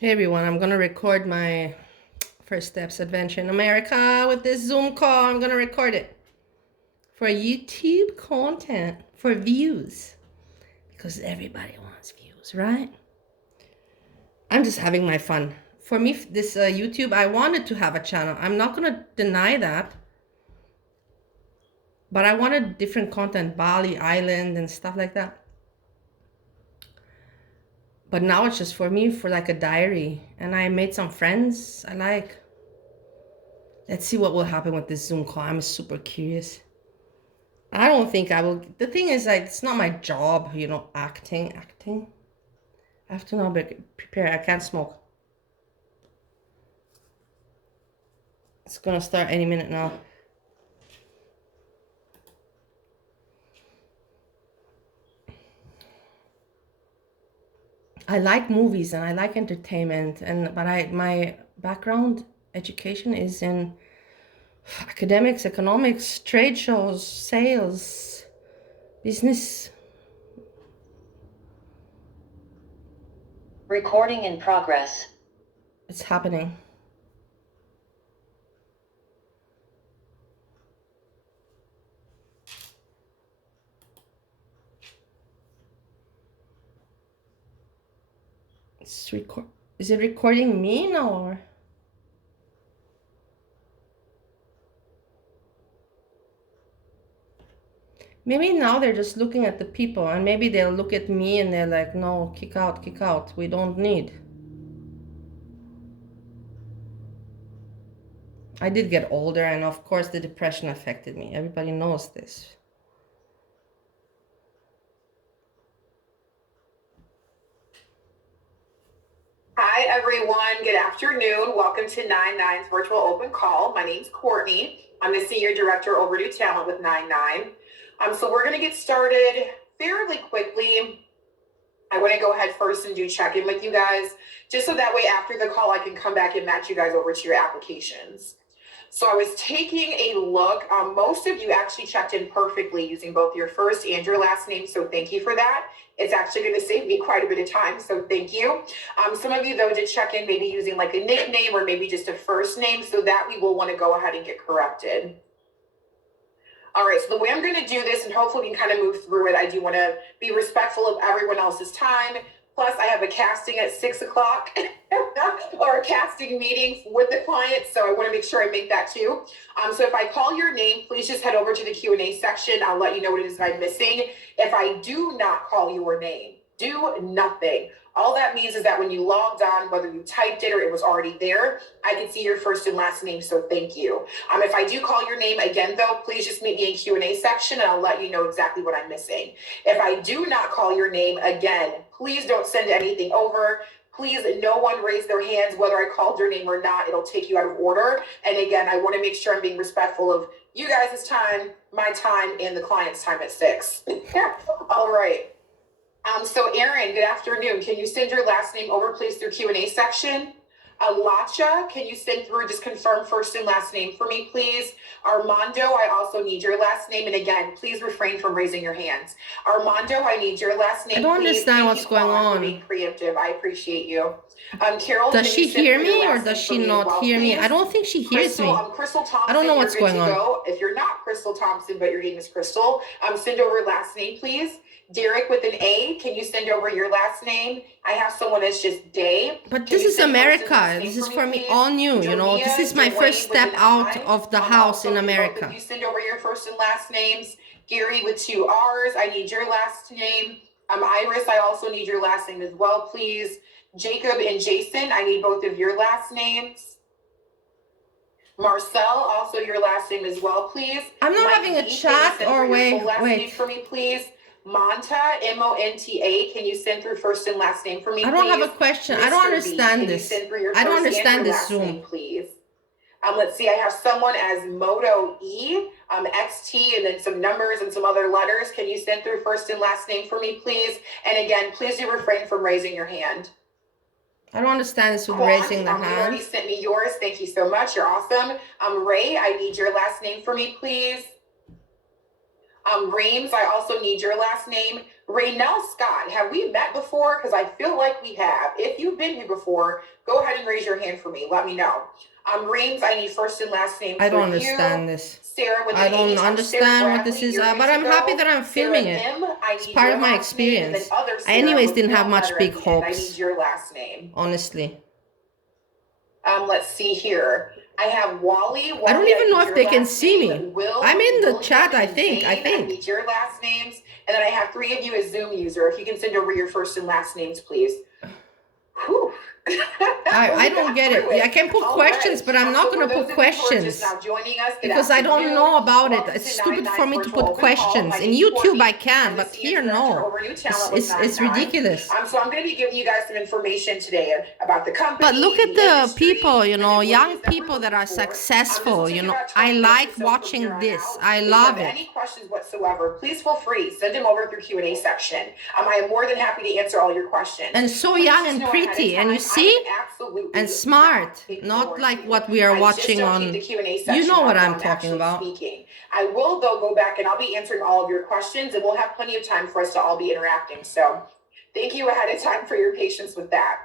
Hey everyone, I'm gonna record my first steps adventure in America with this Zoom call. I'm gonna record it for YouTube content, for views, because everybody wants views, right? I'm just having my fun. For me, this YouTube, I wanted to have a channel. I'm not gonna deny that, but I wanted different content, Bali Island and stuff like that. But now it's just for me, for like a diary, and I made some friends I like. Let's see what will happen with this Zoom call. I'm super curious. I don't think I will. The thing is, like, it's not my job, acting. I have to now be prepared. I can't smoke. It's gonna start any minute now. I like movies and I like entertainment, but my background education is in academics, economics, trade shows, sales, business. Recording in progress. It's happening. It's record. Is it recording me now or? Maybe now they're just looking at the people, and maybe they'll look at me and they're like, no, kick out. We don't need. I did get older, and of course the depression affected me. Everybody knows this. Hi, everyone. Good afternoon. Welcome to 99's virtual open call. My name's Courtney. I'm the Senior Director Overdue Talent with 99. So we're going to get started fairly quickly. I want to go ahead first and do check-in with you guys, just so that way after the call I can come back and match you guys over to your applications. So I was taking a look. Most of you actually checked in perfectly using both your first and your last name, so thank you for that. It's actually going to save me quite a bit of time, so thank you. Some of you, though, did check in maybe using like a nickname or maybe just a first name, so that we will want to go ahead and get corrected. All right, so the way I'm going to do this, and hopefully we can kind of move through it, I do want to be respectful of everyone else's time. Plus, I have a casting at 6 o'clock or a casting meeting with the client, so I want to make sure I make that too. So if I call your name, please just head over to the Q&A section. I'll let you know what it is I'm missing. If I do not call your name, do nothing. All that means is that when you logged on, whether you typed it or it was already there, I can see your first and last name, so thank you. If I do call your name again, though, please just meet me in Q&A section and I'll let you know exactly what I'm missing. If I do not call your name again, please don't send anything over. Please, no one raise their hands, whether I called your name or not. It'll take you out of order. And again, I want to make sure I'm being respectful of you guys' time, my time, and the client's time at 6. All right. So Erin, good afternoon. Can you send your last name over, please, through Q&A section? Lacha, can you send through, just confirm first and last name for me, please? Armando, I also need your last name. And again, please refrain from raising your hands. Armando, I need your last name, I don't please. understand what's going on. For being preemptive. I appreciate you. Carol, does she hear me or does she not hear me? I don't think she hears me. Crystal Thompson, I don't know what's going on. If you're not Crystal Thompson, but your name is Crystal, send over last name, please. Derek with an A, can you send over your last name? I have someone that's just Day. But this is America. This is for me all new, This is my first step out of the house in America. You send over your first and last names. Gary with 2 R's, I need your last name. Iris, I also need your last name as well, please. Jacob and Jason, I need both of your last names. Marcel, also your last name as well, please. I'm not having a chat or wait. For me, please. Monta, M-O-N-T-A, can you send through first and last name for me, please? I don't have a question. I don't understand this. I don't understand this Zoom. Please. Let's see, I have someone as Moto E, XT, and then some numbers and some other letters. Can you send through first and last name for me, please? And again, please do refrain from raising your hand. I don't understand this with raising the hand. You already sent me yours. Thank you so much. You're awesome. Ray, I need your last name for me, please. Reams, I also need your last name. Raynell Scott, have we met before? Because I feel like we have. If you've been here before, go ahead and raise your hand for me. Let me know. Reams, I need first and last name. I don't understand this. Sarah with I an don't H. understand Sarah what this Bradley, is, you're but good I'm to happy go. that I'm filming Sarah it. M, I It's need part your of my last name, and experience. then other I Sarah anyways with didn't have one much letter big at the end. I need hopes, your last name. honestly. Let's see here. I have Wally. I don't even need know if your they can last see name. me. Will, I'm in the William, chat, I and think. Jane. I need your last names. And then I have 3 of you as Zoom user. If you can send over your first and last names, please. Whew. I don't get it. Yeah, I can put questions, but I'm not going to put questions because I don't know about it. It's stupid for me to put questions. In YouTube I can, but here no. It's ridiculous. So I'm going to be giving you guys some information today about the company. But look at the people, you know, young people that are successful, you know. I like watching this. I love it. If you have any questions whatsoever, please feel free. Send them over through Q&A section. I am more than happy to answer all your questions. And so young and pretty, and you see, and smart, not like what we are watching on. You know what I'm talking about. I will though go back and I'll be answering all of your questions, and we'll have plenty of time for us to all be interacting. So thank you ahead of time for your patience with that.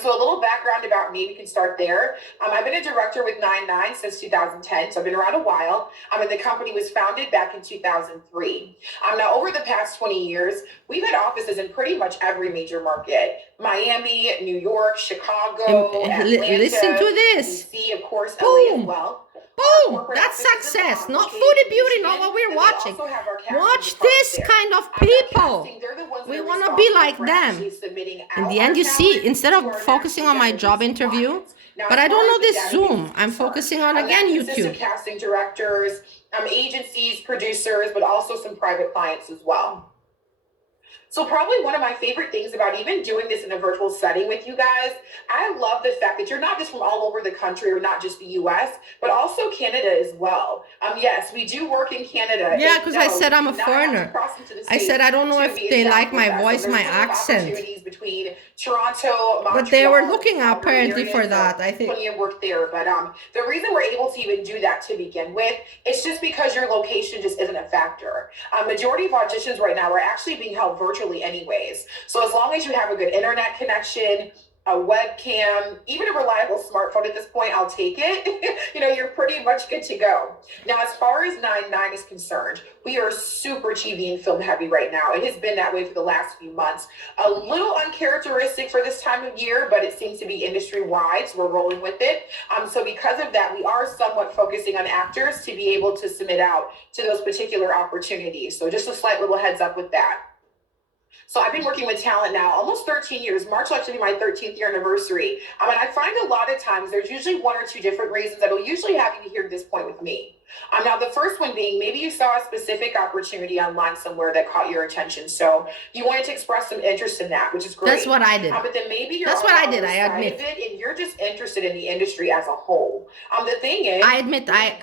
So a little background about me, we can start there. I've been a director with 99 since 2010, so I've been around a while. And the company was founded back in 2003. Now over the past 20 years, we've had offices in pretty much every major market: Miami, New York, Chicago, Atlanta. Listen to this. DC, of course, Boom. LA as well. Boom! That's success. Not foodie beauty, not what we're watching. Watch this kind of people. We want to be like them. In the end, you see, instead of focusing on my job interview, but I don't know this Zoom. I'm focusing on, again, YouTube. Casting directors, agencies, producers, but also some private clients as well. So probably one of my favorite things about even doing this in a virtual setting with you guys, I love the fact that you're not just from all over the country or not just the US, but also Canada as well. Yes, we do work in Canada. Yeah, because I said I'm a foreigner. I said I don't know if they like my voice, my accent. Between Toronto, Montreal, but they were looking apparently for that, I think. Plenty of work there. But the reason we're able to even do that to begin with, it's just because your location just isn't a factor. Majority of auditions right now are actually being held virtually anyways. So as long as you have a good internet connection, a webcam, even a reliable smartphone at this point, I'll take it. You're pretty much good to go. Now, as far as 99 is concerned, we are super TV and film heavy right now. It has been that way for the last few months. A little uncharacteristic for this time of year, but it seems to be industry-wide, so we're rolling with it. So because of that, we are somewhat focusing on actors to be able to submit out to those particular opportunities. So just a slight little heads up with that. So I've been working with talent now almost 13 years. March will actually be my 13th year anniversary. And I find a lot of times there's usually 1 or 2 different reasons that will usually have you here at this point with me. Now, the first one being maybe you saw a specific opportunity online somewhere that caught your attention. So you wanted to express some interest in that, which is great. That's what I did. But then maybe you're That's what I did. I admit. And you're just interested in the industry as a whole. The thing is, I admit, that's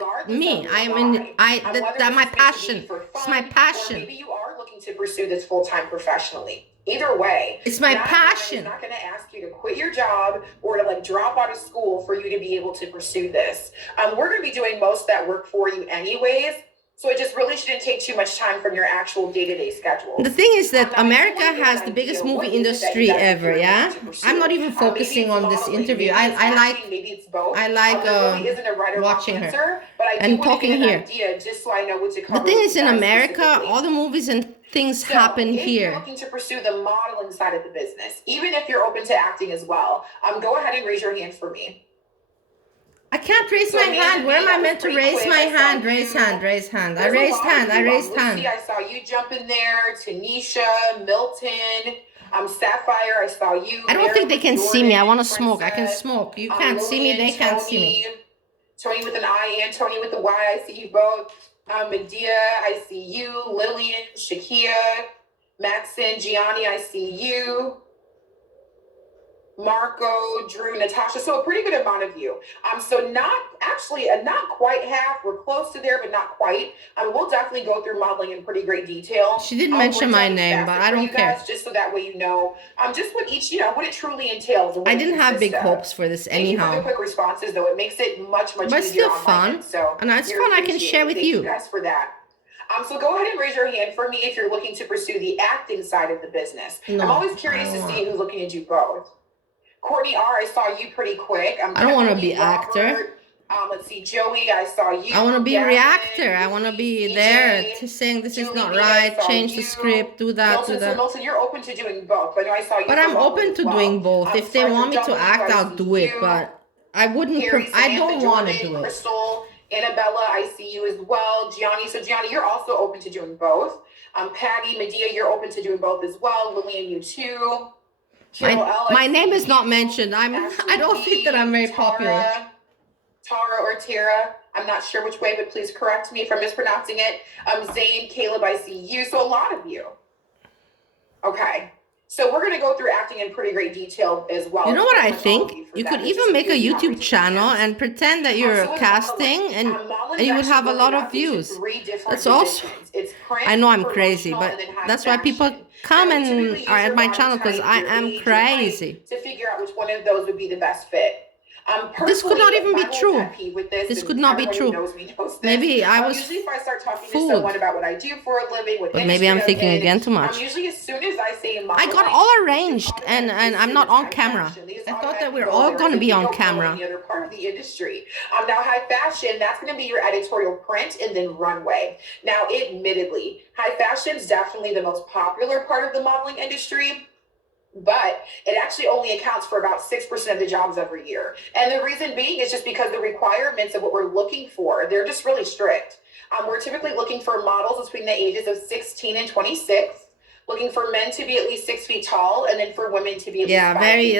my passion. It's my passion. Or maybe you are looking to pursue this full-time professionally. Either way, it's my passion. I'm not going to ask you to quit your job or to drop out of school for you to be able to pursue this. We're going to be doing most of that work for you anyways. So it just really shouldn't take too much time from your actual day-to-day schedule. The thing is that America has the biggest movie industry ever, yeah? I'm not even focusing on this interview. I like watching her and talking here. The thing is, in America, all the movies and things happen here. If you're looking to pursue the modeling side of the business, even if you're open to acting as well, go ahead and raise your hand for me. I can't raise my hand. Where am I meant to raise my hand? Raise hand. I raised hand. I saw you jump in there. Tanisha, Milton, Sapphire, I saw you. I don't think they can see me. I want to smoke. I can smoke. You can't see me. They can't see me. Tony with an I and Tony with the Y. I see you both. Medea, I see you. Lillian, Shakia, Maxine, Gianni, I see you. Marco, Drew, Natasha, so a pretty good amount of you. So not quite half. We're close to there, but not quite. We'll definitely go through modeling in pretty great detail. She didn't mention my name, but I don't care. Just so that way you know, just what what it truly entails. I didn't have big hopes for this anyhow. Thank you for the quick responses, though. It makes it much but easier. But it's still fun, and it's fun I can share with you. Thank you guys for that. So go ahead and raise your hand for me if you're looking to pursue the acting side of the business. No, I'm always curious to see who's looking to do both. Courtney R., I saw you pretty quick. I don't want to be actor. Let's see, Joey, I saw you. I want to be Gavin, reactor. I want to be CJ, there to saying this is Julie not B, right, change the you. script, do that, Milton, do that. So Milton, you're open to doing both. I know I saw you. But I'm open to doing both. If they want me to act, I'll do it. But I wouldn't. I don't want to do it. Crystal, Annabella, I see you as well. Gianni, so Gianni, you're also open to doing both. Patty, Medea, you're open to doing both as well. Lillian, you too. My name is not mentioned. I don't think that I'm very popular. Tara or Tara, I'm not sure which way, but please correct me if I'm mispronouncing it. Zane, Caleb, I see you. So a lot of you. Okay. So we're going to go through acting in pretty great detail as well. You know what I think? You could even make a YouTube channel and pretend that you're casting and you would have a lot of views. That's also, I know I'm crazy, but that's why people come and are at my channel, because I am crazy. To figure out which one of those would be the best fit. This could not even be true. This could not be true. Maybe I was usually if I start talking fooled. to someone about what I do for a living, but maybe I'm thinking again too much. Usually as soon as I say I got all arranged and I'm not on camera. I thought that we're all going to be on camera. The other part of the industry. Now high fashion, that's going to be your editorial print and then runway. Now admittedly, high fashion is definitely the most popular part of the modeling industry, but it actually only accounts for about 6% of the jobs every year. And the reason being is just because the requirements of what we're looking for, they're just really strict. We're typically looking for models between the ages of 16 and 26, looking for men to be at least 6 feet tall, and then for women to be at least 5 feet.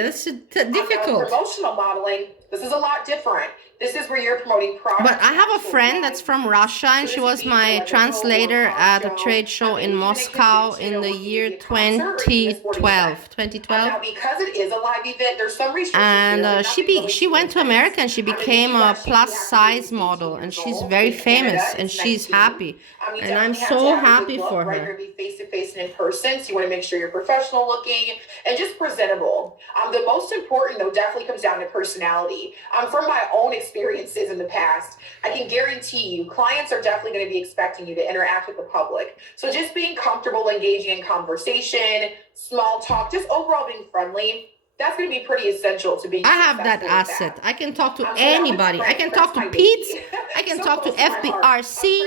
That's difficult. Promotional modeling, this is a lot different. This is where you're promoting products. But I have a friend that's from Russia, and she was my translator at a trade show in Moscow in the year 2012. Now, because it is a live event, there's some restrictions. And she went to America and she became a plus size model, and she's very famous and she's happy. And I'm so happy for her. You're going to be face to face and in person, so you want to make sure you're professional looking and just presentable. The most important, though, definitely comes down to personality. From my own experiences in the past, I can guarantee you clients are definitely going to be expecting you to interact with the public. So just being comfortable engaging in conversation, small talk, just overall being friendly, that's going to be pretty essential to being I have that asset. I can talk to anybody. I can talk to Pete. I can talk to FBRC.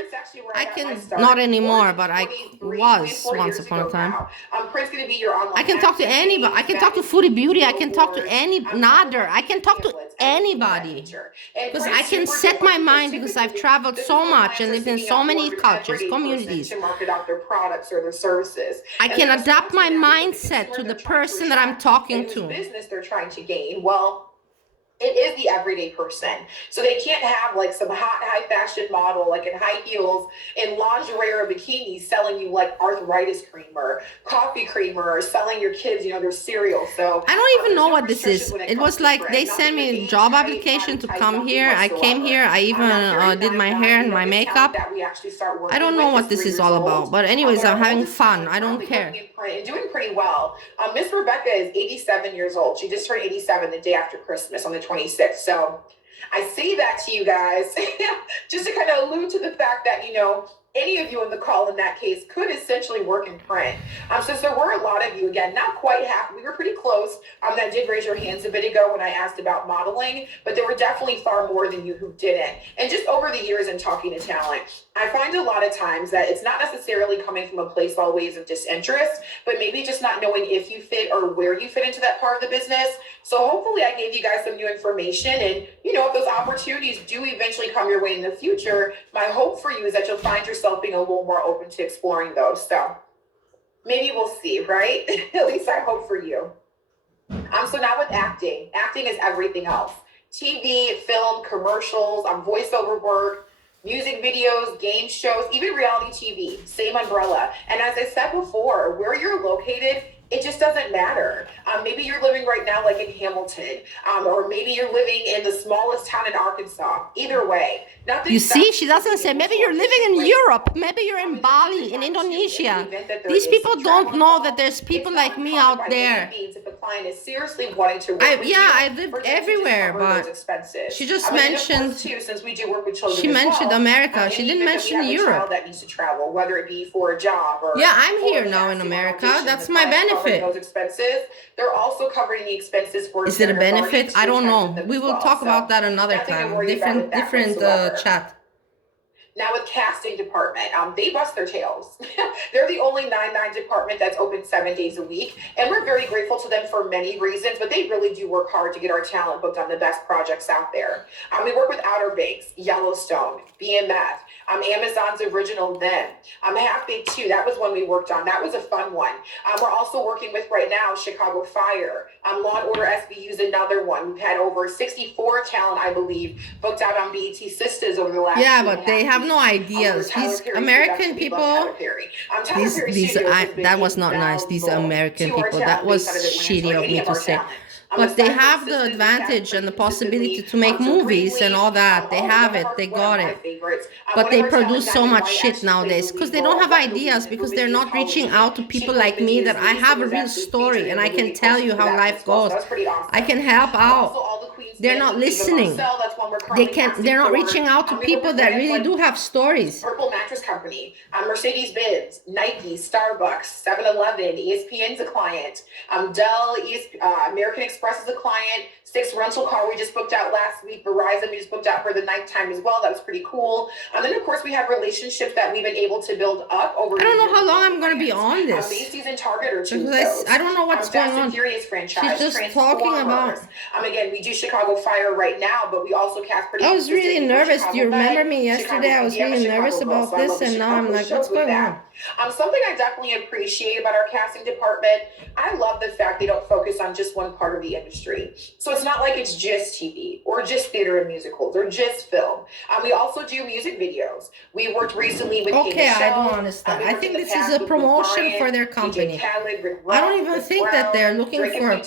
I can, not anymore, but I was once upon a time. I can talk to anybody. I can talk to Foodie Beauty. I can talk to any Nader. I can talk to anybody. Because I can set my mind, because I've traveled so much and lived in so many cultures, communities. To market out their products or their services. I can adapt my mindset to the person that I'm talking to. Business they're trying to gain. Well, it is the everyday person. So they can't have like some hot high fashion model like in high heels in lingerie or bikinis selling you like arthritis cream or coffee cream or selling your kids, their cereal. So I don't even know what this is. It was like they sent me a job application to come here. I came here. I even did my hair and my makeup. I don't know what this is all about. But anyways, I'm having fun. I don't care. Doing pretty well. Miss Rebecca is 87 years old. She just turned 87 the day after Christmas on the 26th. So I say that to you guys just to kind of allude to the fact that, any of you in the call in that case could essentially work in print. Since there were a lot of you, again, not quite half, we were pretty close, that did raise your hands a bit ago when I asked about modeling, but there were definitely far more than you who didn't. And just over the years in talking to talent, I find a lot of times that it's not necessarily coming from a place always of disinterest, but maybe just not knowing if you fit or where you fit into that part of the business. So hopefully I gave you guys some new information, and if those opportunities do eventually come your way in the future, my hope for you is that you'll find yourself being a little more open to exploring those. So maybe we'll see, right? At least I hope for you. So now with acting is everything else. TV, film, commercials, voiceover work, music videos, game shows, even reality TV, same umbrella. And as I said before, where you're located It just doesn't matter. Maybe you're living right now, like in Hamilton, or maybe you're living in the smallest town in Arkansas. Either way, nothing. You see, she doesn't say, maybe you're living in Europe, maybe you're in Bali, in Indonesia. These people don't know that there's people like me out there. If the client is seriously wanting to work with you, I lived everywhere, but she just mentioned, since we do work with children, she mentioned America. She didn't mention Europe. That needs to travel, whether it be for a job or I'm here now in America. That's my benefit. Those expenses, they're also covering the expenses for. Is it a benefit? I don't know. We will talk about that another time. Different chat. Now with casting department, they bust their tails. They're the only 9-9 department that's open 7 days a week. And we're very grateful to them for many reasons, but they really do work hard to get our talent booked on the best projects out there. We work with Outer Banks, Yellowstone, BMF, Amazon's original Then. Half Baked 2, that was one we worked on. That was a fun one. We're also working with right now Chicago Fire. Law and Order SVU is another one. We've had over 64 talent, I believe, booked out on BET Sisters over the last years. But they have no ideas. These American people, that was not nice. These American people, that was shitty of me to say. But they have the advantage and the possibility to make movies and all that. They have it. They got it. But they produce so much shit nowadays because they don't have ideas, because they're not reaching out to people like me that I have a real story and I can tell you how life goes. I can help out. They're not listening. They're not reaching out to people that really do have stories. Purple Mattress Company, Mercedes-Benz, Nike, Starbucks, 7-Eleven, ESPN's a client, Dell, American Express is a client, Six Rental Car we just booked out last week, Verizon we just booked out for the nighttime as well. That was pretty cool. And then of course we have relationships that we've been able to build up over. I don't know how long I'm going to be on this. Macy's Target or two. I don't know what's going on. Furious franchise. She's just talking about. Again, we do Chicago Fire right now, but we also cast pretty. I was really nervous. Do you remember me yesterday? I was really nervous about this, and now I'm like, what's going on? Something I definitely appreciate about our casting department, I love the fact they don't focus on just one part of the industry. So it's not like it's just TV or just theater and musicals or just film. We also do music videos. We worked recently with Okay, I don't understand. I think this is a promotion for their company. I don't even think that they're looking for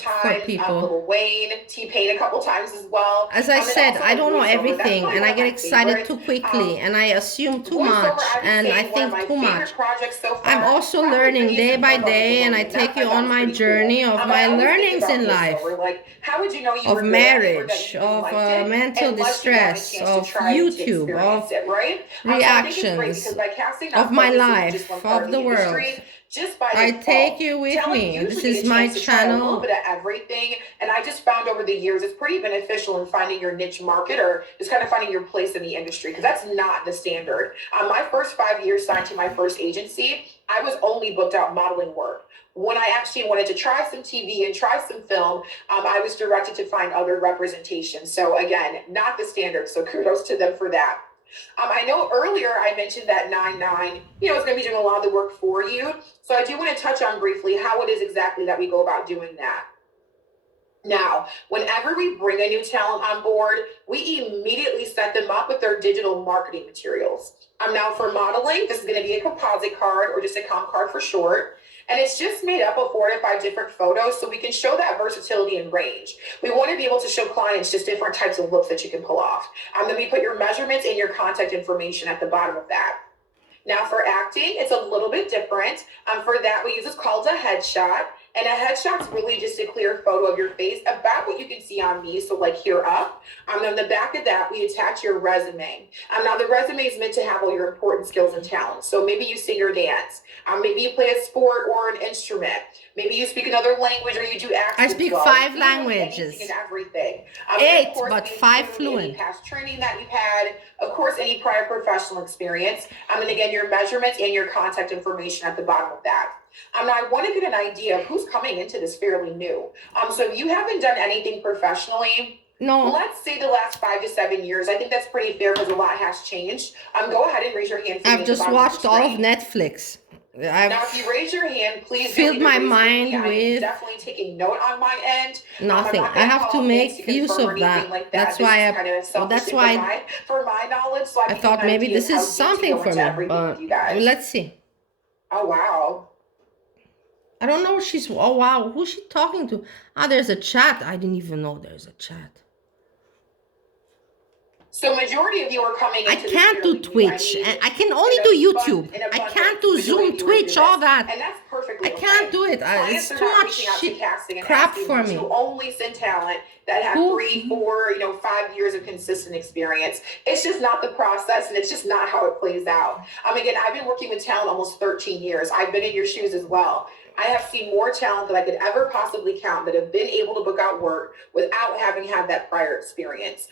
people. Lil Wayne, T-Pain a couple times as well. As I said, I don't know everything, and I get excited too quickly, and I assume too much, and I think too much. I'm also learning day by day, and I take you on my journey of my learnings in life, of marriage, of mental distress, of YouTube, of reactions, of my life, of the world. I take you with me. This is my channel. A little bit of everything, and I just found over the years it's pretty beneficial in finding your niche market or just kind of finding your place in the industry, because that's not the standard. My first 5 years signed to my first agency, I was only booked out modeling work. When I actually wanted to try some TV and try some film, I was directed to find other representation. So again, not the standard. So kudos to them for that. I know earlier I mentioned that 9-9, is going to be doing a lot of the work for you. So I do want to touch on briefly how it is exactly that we go about doing that. Now, whenever we bring a new talent on board, we immediately set them up with their digital marketing materials. Now for modeling, this is going to be a composite card, or just a comp card for short. And it's just made up of 4 to 5 different photos, so we can show that versatility and range. We want to be able to show clients just different types of looks that you can pull off. Then we put your measurements and your contact information at the bottom of that. Now for acting, it's a little bit different. For that, we use what's called a headshot. And a headshot's really just a clear photo of your face, about what you can see on me. So like here up. On the back of that, we attach your resume. Now the resume is meant to have all your important skills and talents. So maybe you sing or dance. Maybe you play a sport or an instrument. Maybe you speak another language, or you do acting. I speak 5 languages. And everything. 8, but 5 fluent. Any past training that you've had. Of course, any prior professional experience. And again, your measurements and your contact information at the bottom of that. Now, I want to get an idea of who's coming into this fairly new. So if you haven't done anything professionally, let's say the last 5 to 7 years, I think that's pretty fair because a lot has changed. Go ahead and raise your hand. I've just watched all of Netflix. Now, if you raise your hand, please filled my mind with definitely taking note on my end. Nothing. I have to make use of that. Like that's why for my knowledge, so I thought maybe this is something for me. But let's see. Oh wow. I don't know. Oh wow, who's she talking to? There's a chat. I didn't even know there's a chat. So majority of you are coming into I can't do Twitch. I can only do YouTube. I can't do Zoom, Twitch, all that. And that's perfectly I can't do it. It's too much shit crap for me. To only send talent that have 3, 4, 5 years of consistent experience. It's just not the process, and it's just not how it plays out. Again, I've been working with talent almost 13 years. I've been in your shoes as well. I have seen more talent than I could ever possibly count that have been able to book out work without having had that prior experience.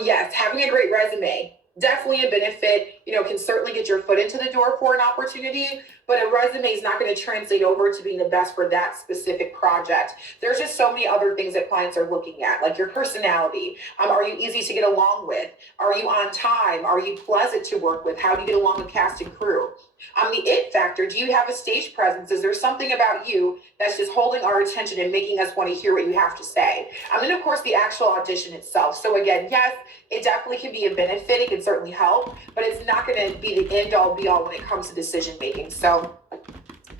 Yes, having a great resume, definitely a benefit, can certainly get your foot into the door for an opportunity, but a resume is not going to translate over to being the best for that specific project. There's just so many other things that clients are looking at, like your personality. Are you easy to get along with? Are you on time? Are you pleasant to work with? How do you get along with cast and crew? The it factor, do you have a stage presence? Is there something about you that's just holding our attention and making us want to hear what you have to say? And then, of course, the actual audition itself. So again, yes, it definitely can be a benefit. It can certainly help, but it's not going to be the end all be all when it comes to decision making. So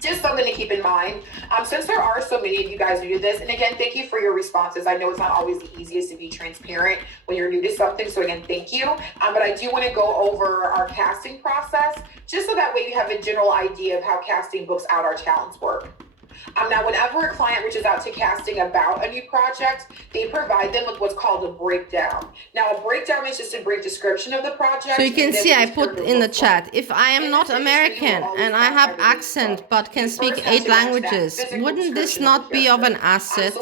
just something to keep in mind. Since there are so many of you guys who do this, and again, thank you for your responses. I know it's not always the easiest to be transparent when you're new to something. So again, thank you. But I do want to go over our casting process, just so that way you have a general idea of how casting books out our talents work. Now, whenever a client reaches out to casting about a new project, they provide them with what's called a breakdown. Now, a breakdown is just a brief description of the project. So you can see I put in the chat, if I am not American and I have accent but can speak 8 languages, wouldn't this not be of an asset?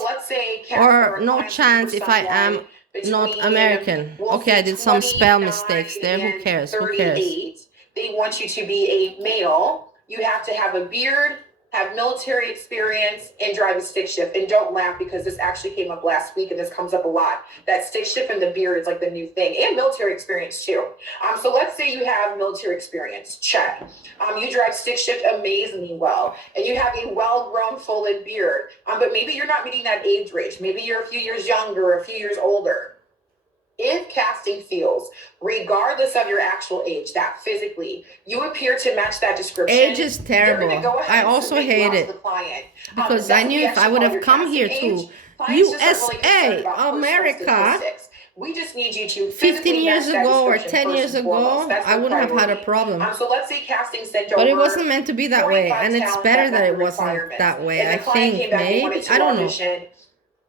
Or no chance if I am not American? Okay, I did some spell mistakes there. Who cares? Who cares? They want you to be a male. You have to have a beard, have military experience, and drive a stick shift. And don't laugh, because this actually came up last week and this comes up a lot. That stick shift and the beard is like the new thing, and military experience too. So let's say you have military experience, check. You drive stick shift amazingly well, and you have a well-grown full-in beard, but maybe you're not meeting that age range. Maybe you're a few years younger or a few years older. If casting feels, regardless of your actual age, that physically you appear to match that description, age is terrible. I also hate it because I knew if I would have come here to USA, America, we just need you to 15 years ago or 10 years ago, I wouldn't have had a problem. So let's say casting sent over, but it wasn't meant to be that way, and it's better that it wasn't that way. I think maybe, I don't know.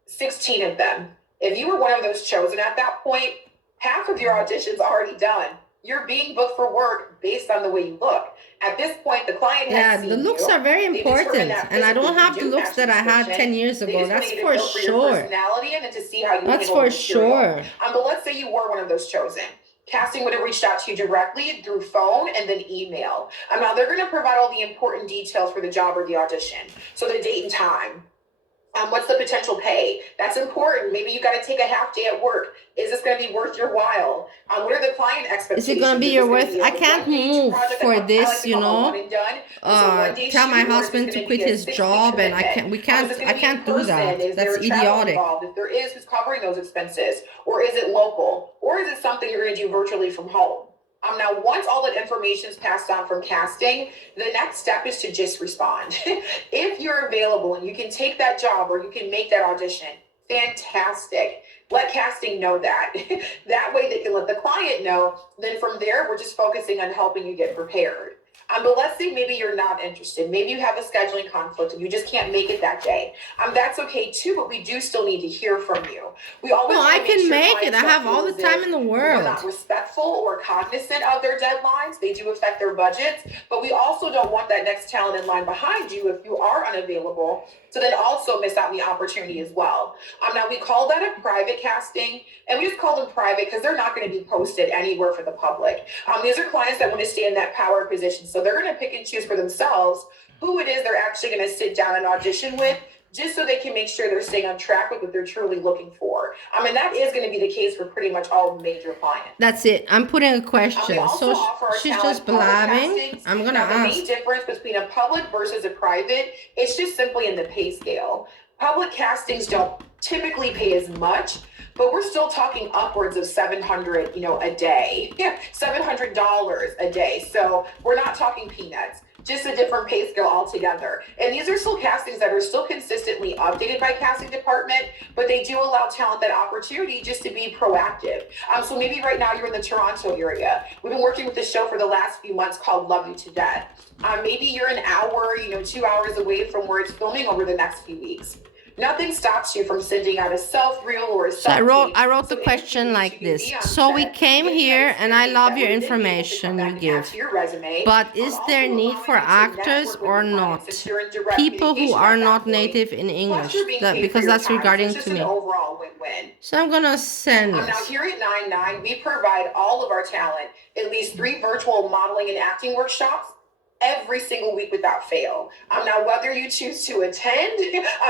16 of them. If you were one of those chosen at that point, half of your audition's already done. You're being booked for work based on the way you look. At this point, the client has seen the looks are very important, and I don't have the looks that I had 10 years ago. That's for sure. That's for sure. But let's say you were one of those chosen. Casting would have reached out to you directly through phone and then email. Now they're going to provide all the important details for the job or the audition. So the date and time. What's the potential pay? That's important. Maybe you got to take a half day at work. Is this going to be worth your while? What are the client expectations? Is it going to be your worth? I can't move for this, you know. Tell my husband to quit his job, and I can't do that. That's idiotic. If there is, who's covering those expenses? Or is it local? Or is it something you're going to do virtually from home? Now, once all that information is passed on from casting, the next step is to just respond. If you're available and you can take that job or you can make that audition, fantastic. Let casting know that. That way they can let the client know. Then from there, we're just focusing on helping you get prepared. But let's say maybe you're not interested. Maybe you have a scheduling conflict and you just can't make it that day. That's okay too, but we do still need to hear from you. We always I can make it. I have all the time in the world. We're not respectful or cognizant of their deadlines. They do affect their budgets, but we also don't want that next talent in line behind you if you are unavailable to then also miss out on the opportunity as well. Now we call that a private casting, and we just call them private because they're not going to be posted anywhere for the public. These are clients that want to stay in that power position. So they're going to pick and choose for themselves who it is they're actually going to sit down and audition with, just so they can make sure they're staying on track with what they're truly looking for. And that is going to be the case for pretty much all major clients. That's it. I'm putting a question. So she's just blabbing. I'm going to ask. The main difference between a public versus a private, it's just simply in the pay scale. Public castings don't typically pay as much, but we're still talking upwards of $700, a day. Yeah, $700 a day. So we're not talking peanuts. just a different pay scale altogether. And these are still castings that are still consistently updated by casting department, but they do allow talent that opportunity just to be proactive. So maybe right now you're in the Toronto area. We've been working with the show for the last few months called Love You to Death. Maybe you're an hour, 2 hours away from where it's filming over the next few weeks. Nothing stops you from sending out a self-reel or a self. So I wrote the question like this. So we came here, and I love your information you give. But is there need for actors or not? People who are not native in English, because that's regarding to me. Overall win-win. So I'm gonna send Now this. here at 99, we provide all of our talent at least 3 virtual modeling and acting workshops every single week without fail. Now, whether you choose to attend,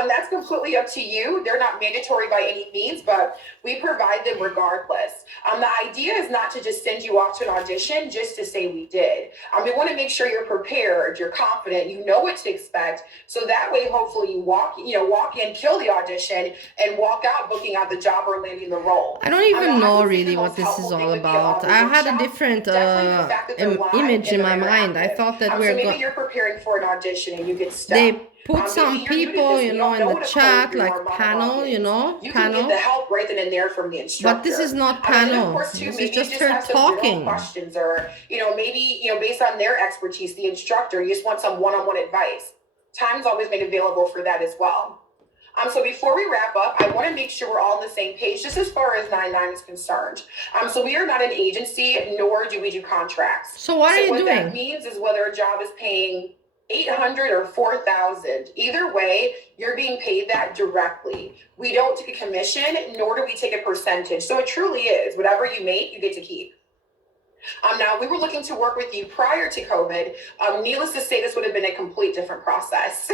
that's completely up to you. They're not mandatory by any means, but we provide them regardless. The idea is not to just send you off to an audition just to say we did. We want to make sure you're prepared, you're confident, you know what to expect. So that way, hopefully you walk in, kill the audition, and walk out booking out the job or landing the role. I don't even know really what this is all about. I had a different image in my mind. I thought that so maybe you're preparing for an audition and you get stuck. They put some people, in the chat, like panel, You can get the help right then and there from the instructor. But this is not panel. This is just her talking. Questions, or maybe based on their expertise, the instructor, you just want some one-on-one advice. Time's always made available for that as well. So before we wrap up, I want to make sure we're all on the same page, just as far as 99 is concerned. So we are not an agency, nor do we do contracts. So what are you doing? What that means is whether a job is paying $800 or $4,000, either way, you're being paid that directly. We don't take a commission, nor do we take a percentage. So it truly is whatever you make, you get to keep. Now, we were looking to work with you prior to COVID. Needless to say, this would have been a complete different process.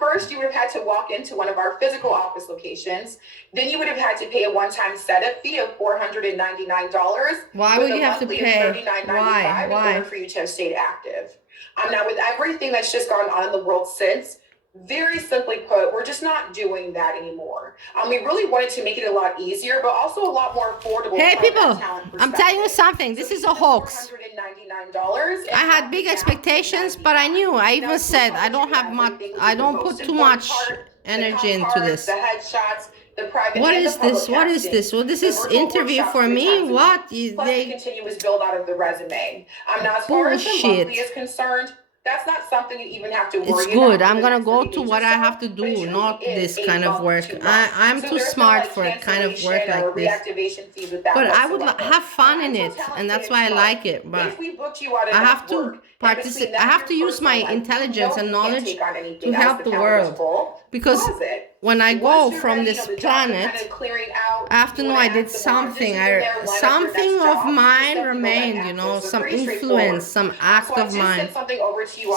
First, you would have had to walk into one of our physical office locations. Then you would have had to pay a one-time setup fee of $499. Why would you have to pay? Why? In order for you to have stayed active. Now, with everything that's just gone on in the world since, very simply put, we're just not doing that anymore. We really wanted to make it a lot easier, but also a lot more affordable. Hey, people, I'm telling you something. This is a hoax. $499. I had big expectations, but I knew. I even said I don't have much. I don't put too much energy into this. The headshots. What is this? What is this? Well, this is interview for me. What? They continuous build out of the resume. Now, as far as the monthly is concerned, that's not something you even have to worry about. It's good. I'm gonna go to what I have to do, not this kind of work. I'm too smart for a kind of work like this. But I would have fun in it, and that's why I like it. But I have to participate. I have to use my intelligence and knowledge to help the world. Because when I go from this planet, I have to know I did something. Something of mine remained, some influence, some act of mine.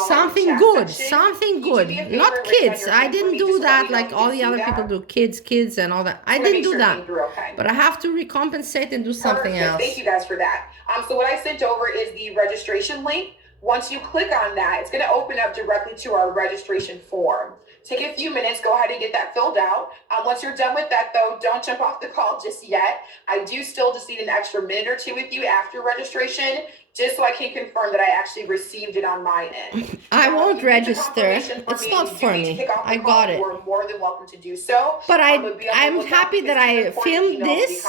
Something good, something good. Not kids. I didn't do that like all the other people do. Kids and all that. I didn't do that. But I have to recompensate and do something else. Thank you guys for that. So what I sent over is the registration link. Once you click on that, it's going to open up directly to our registration form. Take a few minutes, go ahead and get that filled out. Once you're done with that, though, don't jump off the call just yet. I do still just need an extra minute or two with you after registration, just so I can confirm that I actually received it on my end. I won't register. It's not for me. I got it. You're more than welcome to do so. But I'm happy that I filmed this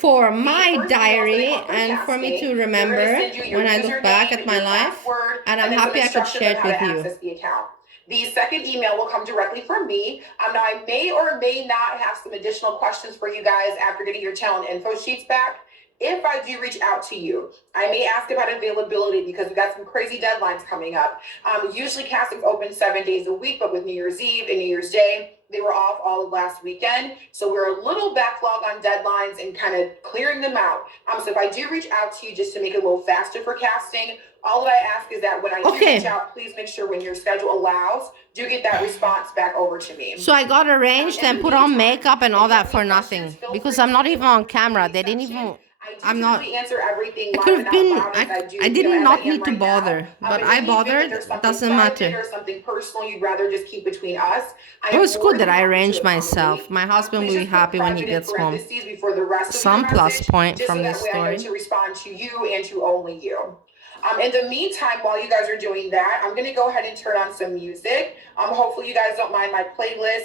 for my diary and for me to remember when I look back at my life. And I'm happy I could share it with you. The second email will come directly from me. Now, I may or may not have some additional questions for you guys after getting your talent info sheets back. If I do reach out to you, I may ask about availability because we've got some crazy deadlines coming up. Usually castings open 7 days a week, but with New Year's Eve and New Year's Day, they were off all of last weekend. So we're a little backlog on deadlines and kind of clearing them out. So if I do reach out to you just to make it a little faster for casting, all that I ask is that when I do reach out, please make sure when your schedule allows, do get that response back over to me. So I got arranged and put on makeup and all that for nothing because I'm not even on camera. They didn't even... I'm not. It could have been. I did not need to bother, but I bothered. It doesn't matter. Or something personal you'd rather just keep between us. It was good that I arranged myself. My husband will be happy when he gets home. Some plus point from this story. To respond to you and to only you. In the meantime, while you guys are doing that, I'm going to go ahead and turn on some music. Hopefully you guys don't mind my playlist.